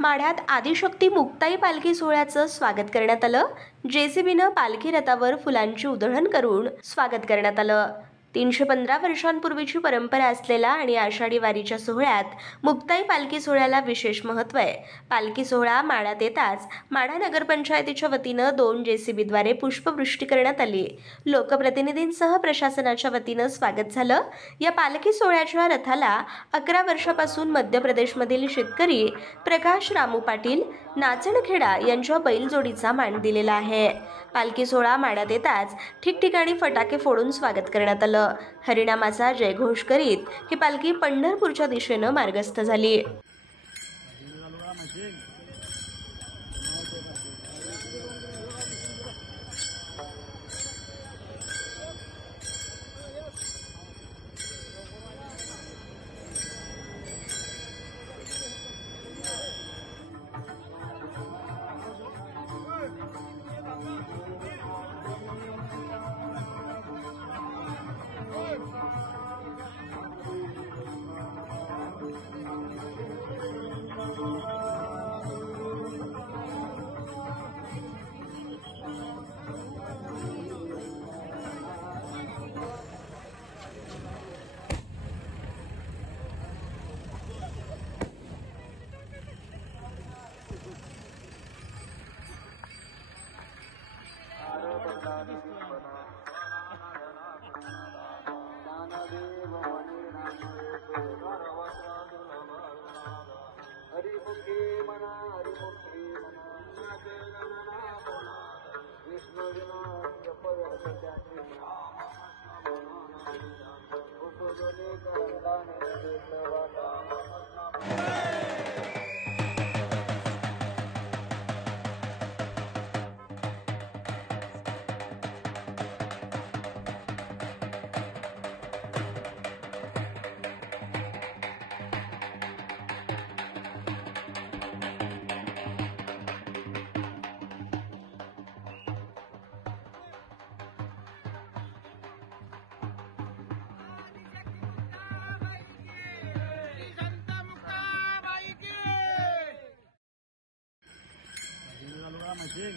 माढ्यात आदिशक्ती मुक्ताई पालखी सोहळ्याचं स्वागत करण्यात आलं। जेसीबीनं पालखी रथावर फुलांची उधळण करून स्वागत करण्यात आलं। 315 वर्षांपूर्वीची परंपरा असलेला आणि आषाढी वारीच्या सोहळ्यात मुक्ताई पालखी सोहळ्याला विशेष महत्त्व आहे। पालखी सोहळा माढ्यात येताच माढा नगरपंचायतीच्या वतीनं 2 जेसीबीद्वारे पुष्पवृष्टी करण्यात आली। लोकप्रतिनिधींसह प्रशासनाच्या वतीनं स्वागत झालं। या पालखी सोहळ्याच्या रथाला 11 वर्षापासून मध्य प्रदेशमधील शेतकरी प्रकाश रामू पाटील नाचणखेडा यांच्या बैलजोडीचा मान दिलेला आहे। पालखी सोहळा माढ्यात येताच ठिकठिकाणी फटाके फोडून स्वागत करण्यात आलं। हरिनामाचा जयघोष करीत ही पालखी पंढरपूरच्या दिशेनं मार्गस्थ झाली। मशीन